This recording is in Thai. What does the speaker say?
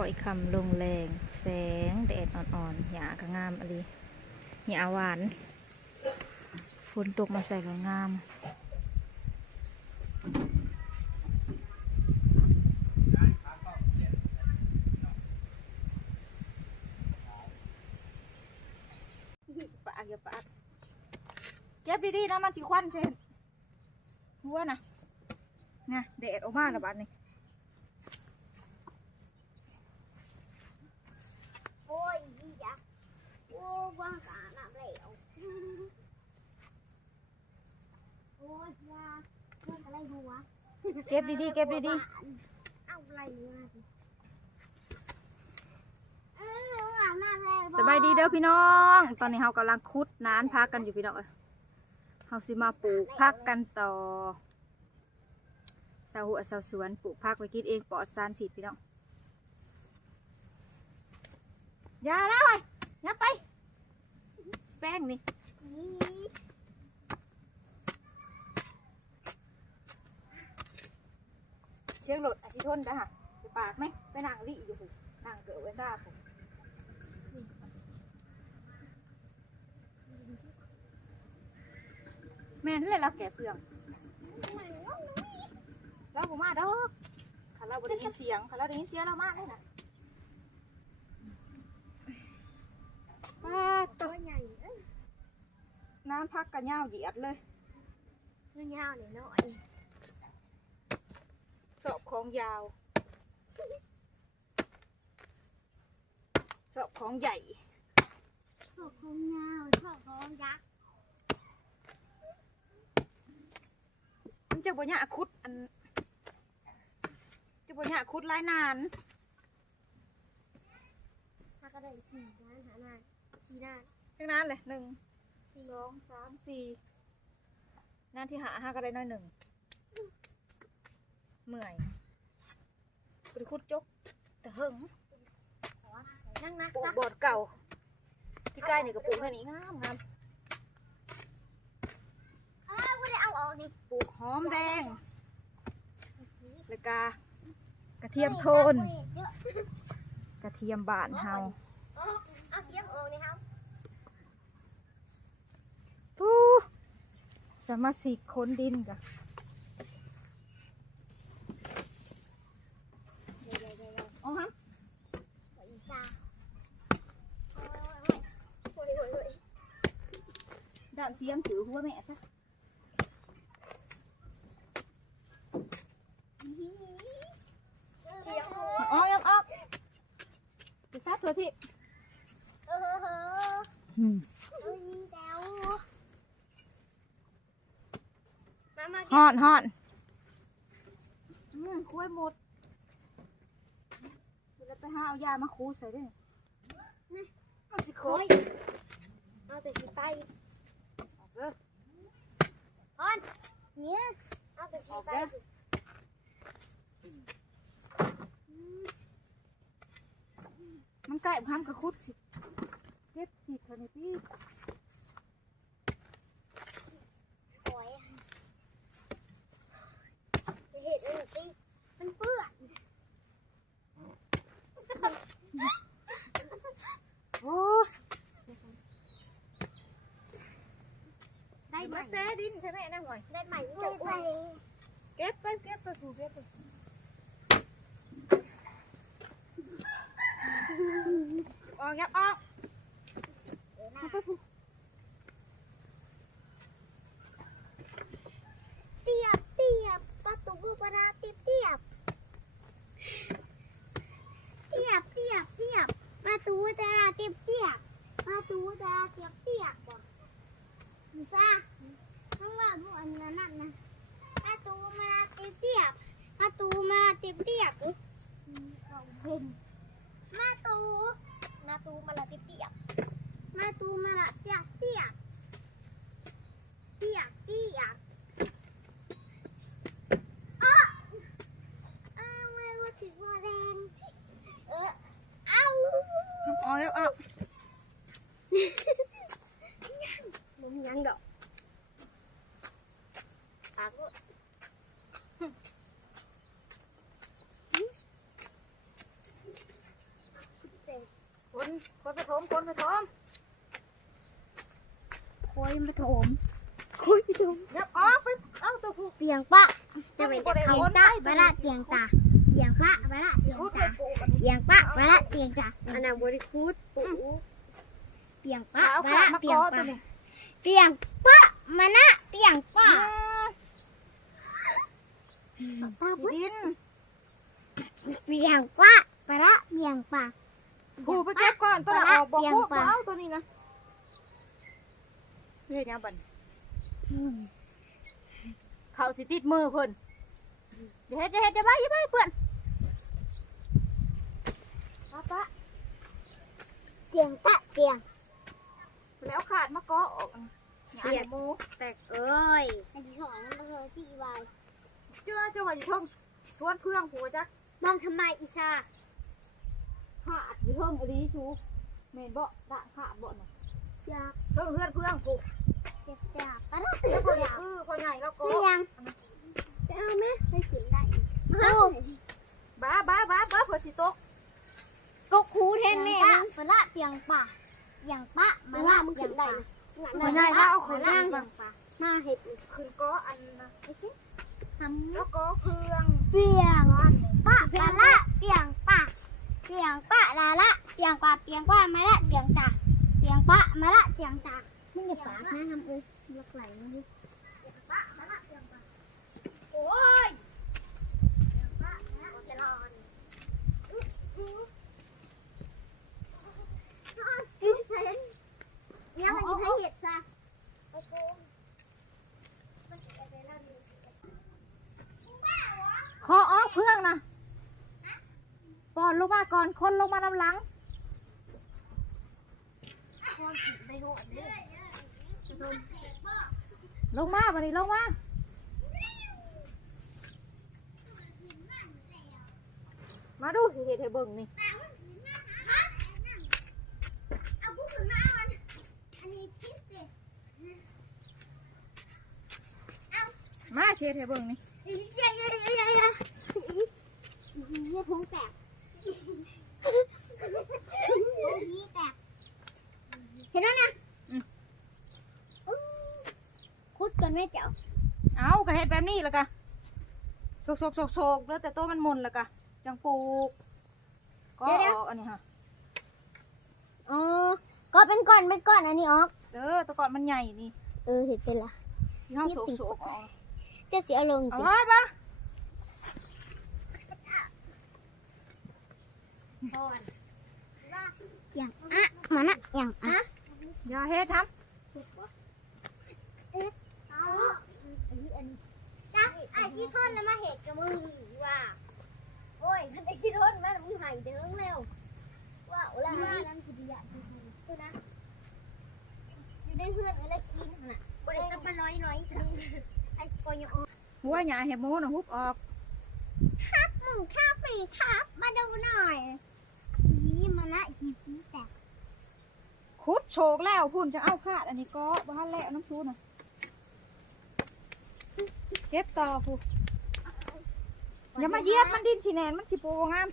ค่อยคำลงแรงแสงแดดอ่อนๆหญ้าก็งามอะไรหญ้าหวานฝนตกมาใส่ก็งามปากอย่าปากเก็บดีๆนะมันสิควันเช่นหัวนะเนี่ยแดดออกมาแล้วบัดนี้โอ้ยดีจ้ะโอ้ว่างกาหนักแล้วโอ้ยยาเพื่อนอะไรหัว เก็บดีๆเก็บดีๆ เอาอะไรมาดิอาบน้ำแล้ว สบายดีเด้อพี่น้องตอนนี้เรากำลังคุดน้านพักกันอยู่พี่น้องเราสิมาปลูกพักกันต่อชาวหัวชาวสวนปลูกพักไว้กินเองปลอดสารพิษพี่น้องอย่าแล้วไปอย่าไปแป้งนี่เชียงหลดอาชิทนจ้ะฮะไปปากไหมไปนั่งรีอยู่สินั่งเกิดไว้ซาผมแม่นั่นแหละเราแก่เปลืองเราผมมาดอกข้าเราได้ยินเสียงข้าเราได้ยินเสียงเรามากเลยนะป้า ตัวใหญ่ น้ำพักกันยาวเหยียดเลย เนื้อยาวหน่อย สอบของยาวสอบของใหญ่ ชอบของยาวชอบของยักษ์ มันจะบ่ยะคุดอันจะบ่ยะคุดหลายนาน ถ้าก็ได้4 ล้านหาล้าน4 ล้าน ทั้งนั้นเลย1 4 2 3 4นั่นที่หาก็ได้น้อยหนึ่งเมื่อยไปคุดจกแต่เฮิง นั่งนัก ปลู ซะ กบอดเก่าที่ใกล้นี่ก็ปลูกแค่นี้งามงาม กูได้เอาออกดิ ปลูกหอมแดงแล้วก็กระเทียมโทนกระเทียมบานเฮา เอาเสียงออกเลยครับ ปูสมาชิกคนดินกะ อ๋อฮะ อีกาโอ้ย ด่านเสียมถือหัวแม่ซะ เสียงโอ้ อ๋อยังออกไปซัดเถอะที่ เออเฮ้ยแดวมา ฮอนฮอนคุยหมดเดี๋ยวไปหาเอายามาคูใส่ด้วยมันสิโค โอ้ ย ยเอาแต่สีไป ออกเด้อ พอนเนี่ยเอาแต่สีไป มันใกล้พันกระคุดสิเก็บสิเถอะนี่พี่ โอ้ยเห็ดอะไรสิมันเปื้อน โอ้ย ได้ไหม มาเต้ดินใช่ไหมนั่งหน่อย ได้ไหมจะไป เก็บไปถูเก็บไปออกยับออก เตียบประตูปนาเตียบประตูแต่ละเตียบประตูแต่ละเตียบบ่มีซ่าทั้งว่าพวกอันนั้นนะประตูมาเตียบประตูมาเตียบเป็นมาตูมาละเตียบมาตูมาละเตียบมือถือมาแรงเอา ออกยับออก มึงยังดอกปากก็ คนผสมคนผสม โคุยมาโถมคุยมาโถม เดี๋ยวอ๋อไปเอาตัวผู้ เตียงปะจะเป็นเตียงตาบาระเตียงตาเตียงปะบาระเตียง พูด ตา ไปปลูกมัน เตียงปะบาระเตียงตา อันนั้นบริคูดปู เตียงปะ เอา บา ขา ระ มา เตีย ก ง อ ปะ ตัวนี้ เตียงปะมานะเตียงปะ ดิน เตียงปะบาระเตียงปะ ผูไปเก็บก่อนตัวน่ะเอาบอกพูดเอาตัวนี้นะเฮ้ยเนี่ยบันเขาสิติดมือเพิ่นจะเฮ็ดจะบ้าเพื่อน ปะเตียงปะเตียง แล้วขาดมะกอออกงานหมู แตกเอ้ย อันที่สองมันเลยที่วาย เจ้าว่าอยู่เทิงสวนเพื่องผัวจัก มองทำไมอีซา ขาดอยู่เทิงอลีชูเมนบ่ด่างขาดบ่น่ะ อยาก เทิงเพื่อนเพื่องผูก เจ็บจับปะนะ แล้วคนนี้คนใหญ่แล้วก็ ไม่ยังจะเอาไหมไปขืนได้เอา บ้าเผื่อสิตก กกหูเทนแม่ปะละเตียงปะเตียงปะมาละมึงขืนได้ คนใหญ่แล้วเอาคน นั่ นั่ ง ง มาเห็ด คืนก็อันนะ ทำ แล้วก็เครื่อง เปียงปะปะละเปียงปะเปียงปะละละเปียงปะเปียงปะมาละเปียงตาเปียงปะมาละเปียงตามึงอย่าปากนะทำเอ้ยยกไหลมึงดิโอ้ยเปียงปะมาละจะรอนจิ้มเซนเนี่ยมันจะให้เห็ดซะ คออ้อเพื่องนะปอนลงมาก่อนคนลงมาน้ำหลังลงมาบัดนี้ลงมามาดูสิเห็ดให้เบิ่งนี่ เอาพวกถึงมาเอาอันนี้พิเศษ มาเช็ดให้เบิ่งนี่ เยี่ยท้องแตกนี่แตกเห็นแล้วนะคุดกันไม่เจ๋ว เอาก็เห็ดแบบนี้แล้วก็โศกแล้วแต่ตัวมันมนแล้วก็จังปลูกก็ออกอันนี้ค่ะ อ๋อก็เป็นก้อนอันนี้ออก ตัวก่อนมันใหญ่นี่ เห็นเป็นละ ที่ห้องโศกออก จะเสียลง เอา จิ ไว้ปะ อย่างอ่ะมันอะอย่างอ่ะ อย่าเฮ็ดท จ้ะไอ้ที่ทนแล้วมาเห็ดกับมึงว่าโอ้ยมันไอ้ที่ทนมามึงหายเด้งเร็วว้าวแล้วนั่นคือดีอ่ะคือนะอยู่ในเพื่อนอะไรกินน่ะบริษัทมาน้อยไอ้ปอยอ ำหัวหยาเห็ดหมูนะฮุบออก ครับหมูข้าวฟรีครับมาดูหน่อยนี่มาละหีแตก คุดโศกแล้วพุ่นจะเอาขาดอันนี้ก็บ้านแล้วน้ำซูน่ะเก็บต่อพูอย่ามาเยียบมันดินฉีแนนมันฉีโปงาม